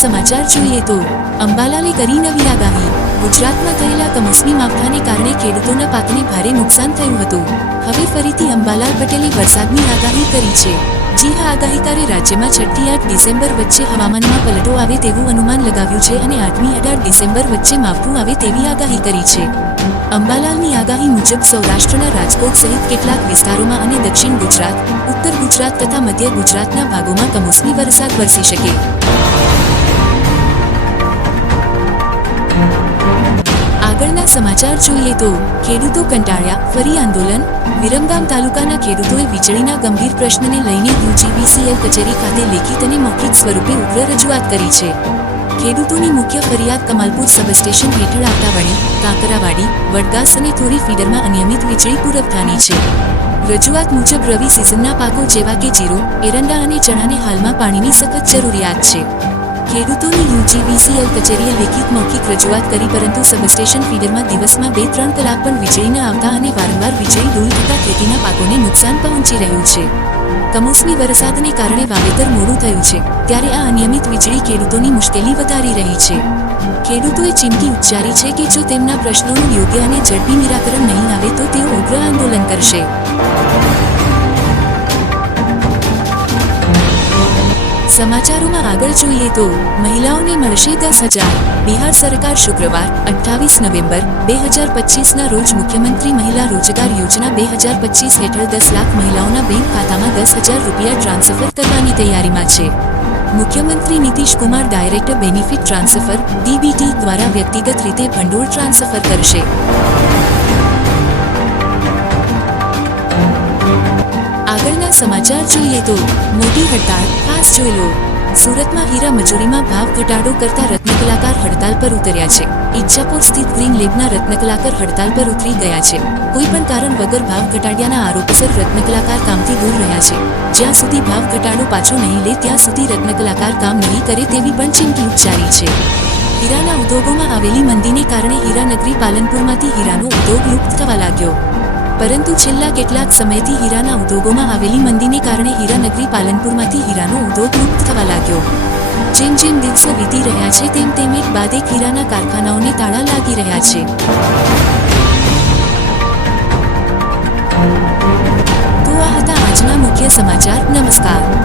સમાચાર જોઈએ તો અંબાલાલે કરી નવી આગાહી. ગુજરાતમાં થયેલા કમોસમી માવઠાને કારણે ખેડૂતોના પાકને ભારે નુકસાન થયું હતું. હવે ફરીથી અંબાલાલ પટેલે વરસાદની આગાહી કરી છે. જી હા આગાહીકારે રાજ્યમાં છઠ્ઠી આઠ ડિસેમ્બર વચ્ચે હવામાનમાં પલટો આવે તેવું અનુમાન લગાવ્યું છે અને આઠમી અઢાર ડિસેમ્બર વચ્ચે માવઠું આવે તેવી આગાહી કરી છે. અંબાલાલની આગાહી મુજબ સૌરાષ્ટ્રના રાજકોટ સહિત કેટલાક વિસ્તારોમાં અને દક્ષિણ ગુજરાત, ઉત્તર ગુજરાત તથા મધ્ય ગુજરાતના ભાગોમાં કમોસમી વરસાદ વરસી શકે. સમાચાર જોઈએ તો ખેડૂતો કંટાળ્યા. ફરી આંદોલન. વિરમગામ તાલુકાના ખેડૂતોએ વીજળીના ગંભીર પ્રશ્નને લઈને યુજીવીસીએલ કચેરી ખાતે લેખિત અને મૌખિક સ્વરૂપે ઉગ્ર રજૂઆત કરી છે. ખેડૂતોની મુખ્ય ફરિયાદ કમાલપુર સબસ્ટેશન હેઠળ આવતા વણી કાંકરાવાડી, વડગાસ અને થોરી ફીડરમાં અનિયમિત વીજળી પુરવઠાની છે. રજૂઆત મુજબ રવિ સિઝનના પાકો જેવા કે જીરો, એરંડા અને ચણાને હાલમાં પાણીની સખત જરૂરિયાત છે. ખેડૂતોની યુજીવીસીએલ કચેરીએ લેખિત મૌખિક રજૂઆત કરી, પરંતુ સબસ્ટેશન ફીડરમાં દિવસમાં બે ત્રણ કલાક પણ વીજળી ન આવતા અને વારંવાર વીજળી ડૂલ થતા ખેતીના પાકોને નુકસાન પહોંચી રહ્યું છે. કમોસમી વરસાદને કારણે વાવેતર મોડું થયું છે, ત્યારે આ અનિયમિત વીજળી ખેડૂતોની મુશ્કેલી વધારી રહી છે. ખેડૂતોએ ચીમકી ઉચ્ચારી છે કે જો તેમના પ્રશ્નોનું યોગ્ય અને ઝડપી નિરાકરણ નહીં આવે તો તેઓ ઉગ્ર આંદોલન કરશે. સમાચારોમાં આગળ જોઈએ તો મહિલાઓને મળશે દસ હજાર. બિહાર સરકાર શુક્રવાર, અઠ્ઠાવીસ નવેમ્બર, બે હજાર પચીસના રોજ મુખ્યમંત્રી મહિલા રોજગાર યોજના બે હજાર પચીસ હેઠળ દસ લાખ મહિલાઓના બેંક ખાતામાં દસ હજાર રૂપિયા ટ્રાન્સફર કરવાની તૈયારીમાં છે. મુખ્યમંત્રી Nitish Kumar director benefit transfer, DBT દ્વારા વ્યક્તિગત રીતે ભંડોળ ટ્રાન્સફર કરશે. આગળના સમાચાર જોઈએ તો મોટી હડતાળ, ખાસ જોઈ લો. સુરતમાં હીરા મજૂરીમાં ભાવ ઘટાડો કરતા રત્નકલાકાર હડતાલ પર ઉતર્યા છે. ઈચ્છાપુર સ્થિત ગ્રીન લેબના રત્નકલાકાર હડતાલ પર ઉતરી ગયા છે. કોઈ પણ કારણ વગર ભાવ ઘટાડ્યાના આરોપસર રત્નકલાકાર કામથી દૂર રહ્યા છે. જ્યાં સુધી ભાવ ઘટાડો પાછો નહીં લે, ત્યાં સુધી રત્નકલાકાર કામ નહીં કરે તેવી પણ ચીમકી ઉચ્ચારી છે. હીરાના ઉદ્યોગોમાં આવેલી મંદીને કારણે હીરાનગરી પાલનપુરમાંથી હીરાનો ઉદ્યોગ લુપ્ત થવા લાગ્યો. પરંતુ છેલ્લા કેટલાક સમયથી હીરાના ઉદ્યોગોમાં આવેલી મંદીને કારણે હીરાનગરી પાલનપુરમાંથી હીરાનો ઉદ્યોગ લુપ્ત થવા લાગ્યો. જેમ જેમ દિવસો વીતી રહ્યા છે, તેમ તેમ એક બાદ એક હીરાના કારખાનાઓને તાળા લાગી રહ્યા છે. તો આ હતા આજના મુખ્ય સમાચાર. નમસ્કાર.